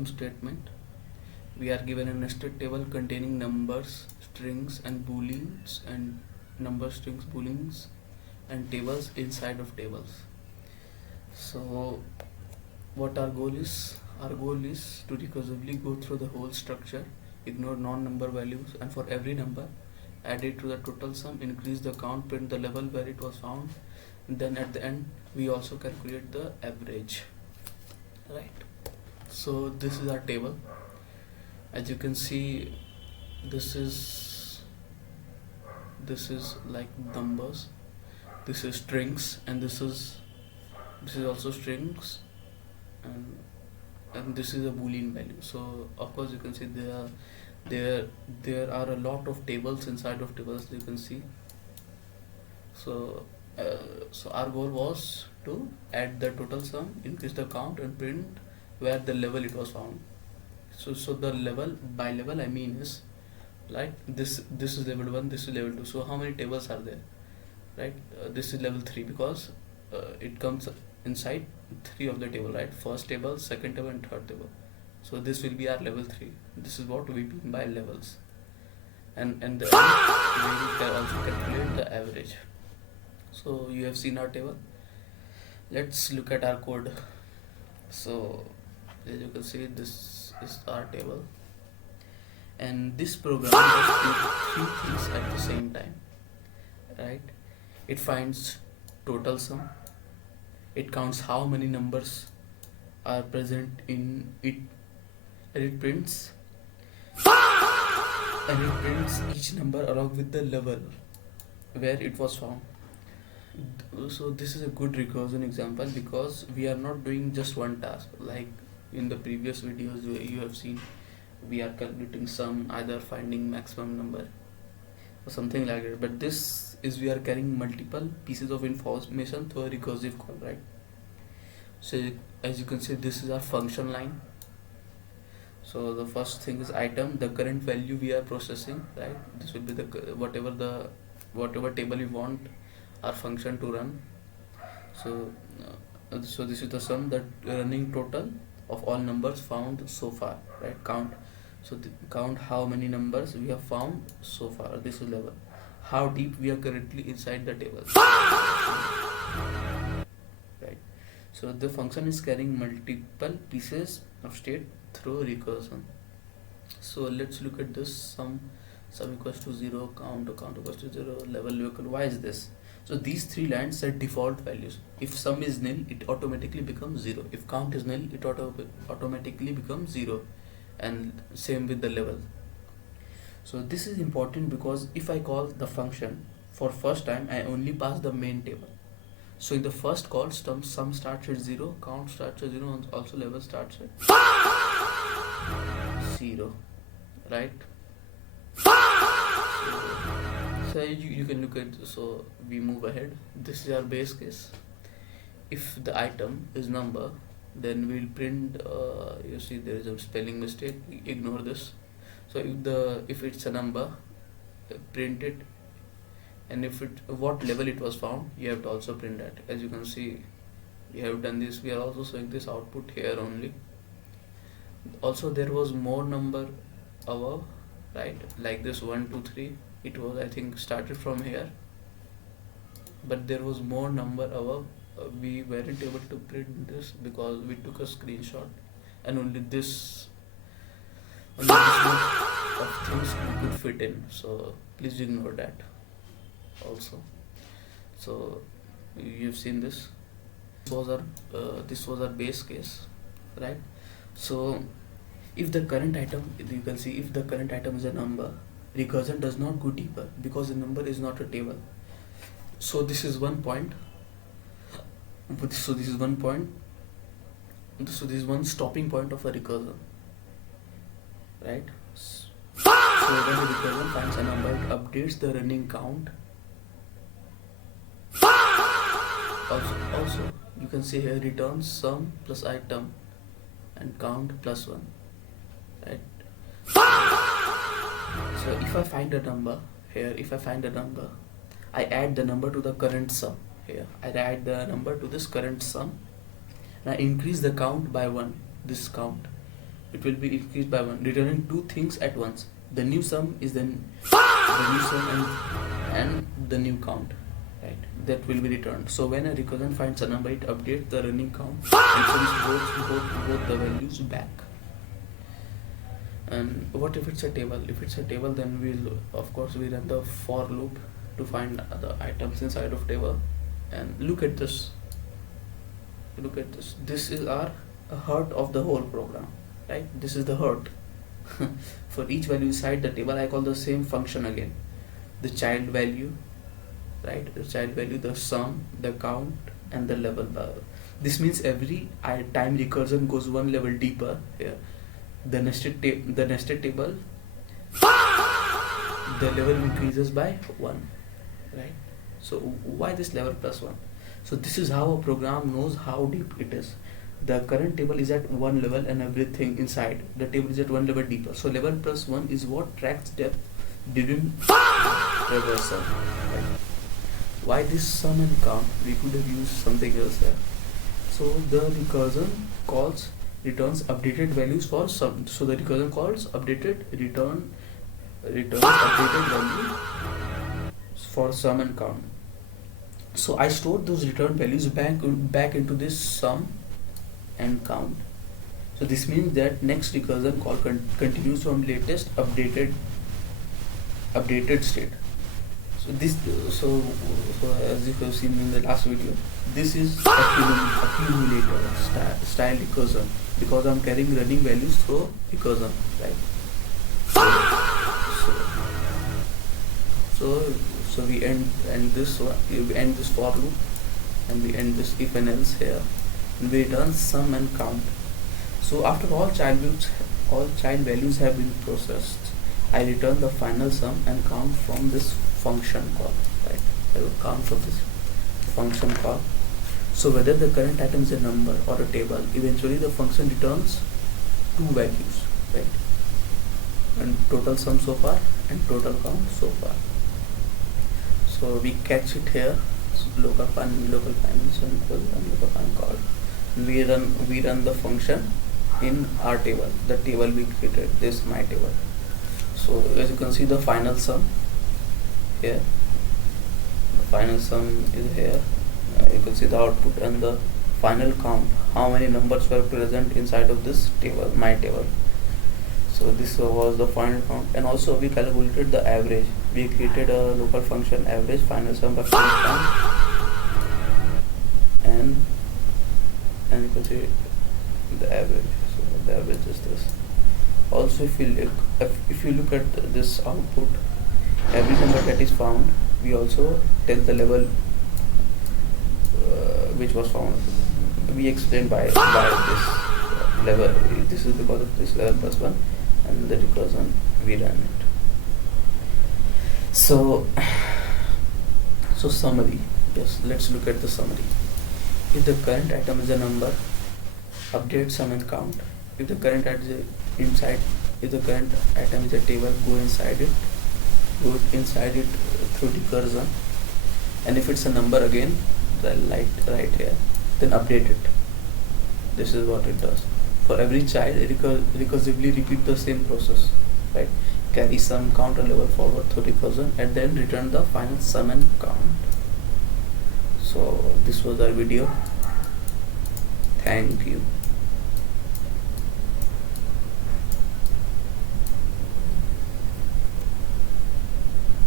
sum statement. We are given a nested table containing numbers, strings and booleans, and number, strings, booleans and tables inside of tables. So what our goal is? Our goal is to recursively go through the whole structure, ignore non-number values, and for every number add it to the total sum, increase the count, print the level where it was found, and then at the end we also calculate the average. Right. So this is our table. As you can see, this is like numbers, this is strings, and this is also strings, and this is a boolean value. So of course you can see there are a lot of tables inside of tables, you can see. So our goal was to add the total sum, increase the count, and print where the level it was found. So the level, by level I mean is like this is level 1, this is level 2. So how many tables are there? Right, this is level 3 because it comes inside 3 of the table, right? First table, second table, and third table. So this will be our level 3. This is what we mean by levels. And the we can also calculate the average. So you have seen our table. Let's look at our code. So as you can see, this is our table, and this program does three things at the same time. Right, it finds total sum, it counts how many numbers are present in it, and it prints each number along with the level where it was found. So this is a good recursion example because we are not doing just one task like in the previous videos where you have seen we are calculating sum, either finding maximum number or something like that. But this is we are carrying multiple pieces of information through a recursive call, right? So as you can see, this is our function line. So the first thing is item, the current value we are processing, right? This will be the whatever table we want our function to run. So this is the sum, that running total of all numbers found so far, right? Count. So count how many numbers we have found so far. This is level. How deep we are currently inside the table. Right. So the function is carrying multiple pieces of state through recursion. So let's look at this. Sum equals to 0, count equals to 0, level equal. Why is this? So these three lines set default values. If sum is nil, it automatically becomes 0. If count is nil, it automatically becomes 0. And same with the level. So this is important because if I call the function for first time, I only pass the main table. So in the first call, sum starts at 0, count starts at 0, and also level starts at 0, right? So you can look at, so we move ahead. This is our base case. If the item is number, then we'll print, you see there is a spelling mistake, ignore this. So if it's a number, print it, and if what level it was found, you have to also print that. As you can see, we have done this. We are also showing this output here only. Also there was more number above, right? Like this 1 2 3, it was, I think, started from here, but there was more number above. We weren't able to print this because we took a screenshot, and only this much of things we could fit in. So please ignore that also. So you've seen this. This was our base case, right? So if the current item, you can see, if the current item is a number, recursion does not go deeper because the number is not a table. So this is one point. So this is one point. So this is one stopping point of a recursion, right? So when the recursion finds a number, it updates the running count. Also you can see here returns sum plus item and count plus 1, right? So if I find a number here, I add the number to the current sum here. I add the number to this current sum, and I increase the count by 1, this count, it will be increased by 1, returning two things at once. The new sum is then the new sum and the new count, right? That will be returned. So when a recursion finds a number, it updates the running count and sends both the values back. And what if it's a table? If it's a table, then we'll of course we run the for loop to find the items inside of table. And look at this. Look at this. This is our heart of the whole program, right? This is the heart. For each value inside the table, I call the same function again. The child value, right? The child value, the sum, the count, and the level bar. This means every time recursion goes one level deeper here. The nested table, the level increases by 1, right? So why this level plus 1? So this is how a program knows how deep it is. The current table is at one level and everything inside the table is at one level deeper. So level plus 1 is what tracks depth during traversal, right? Why this sum and count? We could have used something else there. So the recursion calls returns updated values for sum. So the recursion calls returns updated value for sum and count. So I stored those return values back into this sum and count. So this means that next recursion call continues from latest updated state. So this so as you have seen in the last video, this is accumulator style recursion, because I'm carrying running values through recursion, right? So we end this for loop, and we end this if and else here, and we return sum and count. So after all child values have been processed, I return the final sum and count from this function call, right? I will count from this function call. So whether the current item is a number or a table, eventually the function returns two values, right? And total sum so far and total count so far. So we catch it here. So local find and local find call. We run the function in our table, the table we created, this my table. So as you can see, the final sum here, the final sum is here. You can see the output and the final count, how many numbers were present inside of this table, my table. So this was the final count, and also we calculated the average. We created a local function average final sum by final count, and you can see the average. So the average is this. Also, if you look at this output, every number that is found, we also tell the level which was found. We explain by this level. This is because of this level plus 1, and the recursion we run it. So summary. Yes, let's look at the summary. If the current item is a number, update sum and count. If the current item is a table, go inside it through recursion. And if it's a number, again the light right here, then update it. This is what it does. For every child, recursively repeat the same process, right? Carry sum, count, and level forward through recursion, and then return the final sum and count. So this was our video. Thank you.